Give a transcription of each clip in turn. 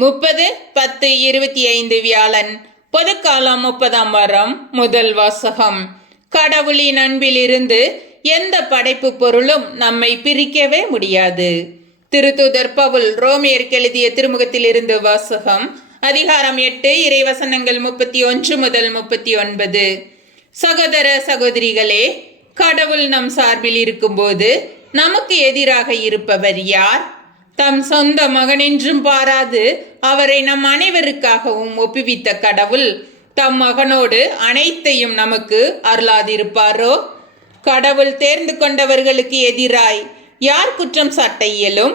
30/10/25 வியாழன். பொதுக்காலம் 30ஆம் வாரம். முதல் வாசகம். கடவுளின் அன்பிலிருந்து எந்த படைப்பு பொருளும் நம்மை பிரிக்கவே முடியாது. திருத்தூதர் பவுல் ரோமியருக்கு எழுதிய திருமுகத்திலிருந்து வாசகம். அதிகாரம் 8 இறைவசனங்கள் 31 முதல் 39. சகோதர சகோதரிகளே, கடவுள் நம் சார்பில் இருக்கும்போது நமக்கு எதிராக இருப்பவர் யார்? தம் சொந்த மகனென்றும் பாராது அவரை நம் அனைவருக்காகவும் ஒப்புவித்த கடவுள் தம் மகனோடு அனைத்தையும் நமக்கு அருளாதிருப்பாரோ? கடவுள் தேர்ந்து கொண்டவர்களுக்கு எதிராய் யார் குற்றம் சாட்ட இயலும்?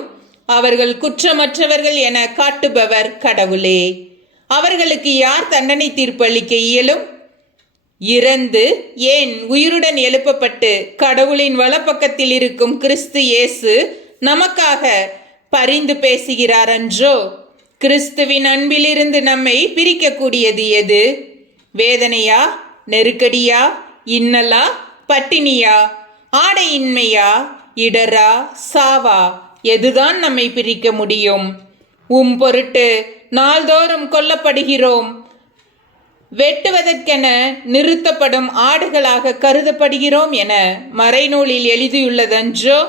அவர்கள் குற்றமற்றவர்கள் என காட்டுபவர் கடவுளே. அவர்களுக்கு யார் தண்டனை தீர்ப்பளிக்க இயலும்? இறந்து ஏன் உயிருடன் எழுப்பப்பட்டு கடவுளின் வலப்பக்கத்தில் இருக்கும் கிறிஸ்து இயேசு நமக்காக பரிந்து பேசுகிறார் அன்றோ? கிறிஸ்துவின் அன்பிலிருந்து நம்மை பிரிக்கக்கூடியது எது? வேதனையா, நெருக்கடியா, இன்னலா, பட்டினியா, ஆடையின்மையா, இடரா, சாவா? எதுதான் நம்மை பிரிக்க முடியும்? பொருட்டு நாள்தோறும் கொல்லப்படுகிறோம், வெட்டுவதற்கென நிறுத்தப்படும் ஆடுகளாக கருதப்படுகிறோம் என மறைநூலில் எழுதியுள்ளதன்றோ?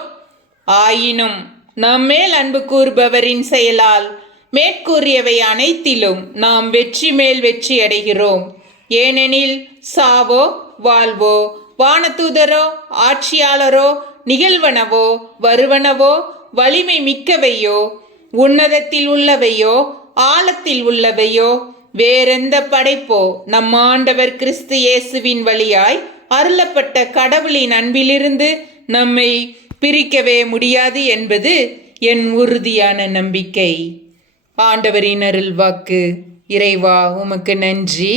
ஆயினும் நம்மேல் அன்பு கூறுபவரின் செயலால் மேற்கூறியவை அனைத்திலும் நாம் வெற்றி மேல் வெற்றி அடைகிறோம். ஏனெனில் சாவோ வாழ்வோ, வானதூதரோ ஆட்சியாளரோ, நிகழ்வனவோ வருவனவோ, வலிமை மிக்கவையோ, உன்னதத்தில் உள்ளவையோ ஆழத்தில் உள்ளவையோ, வேறெந்த படைப்போ நம் ஆண்டவர் கிறிஸ்து இயேசுவின் வழியாய் அருளப்பட்ட கடவுளின் அன்பிலிருந்து நம்மை பிரிக்கவே முடியாது என்பது என் உறுதியான நம்பிக்கை. ஆண்டவரின் அருள் வாக்கு. இறைவா, உமக்கு நன்றி.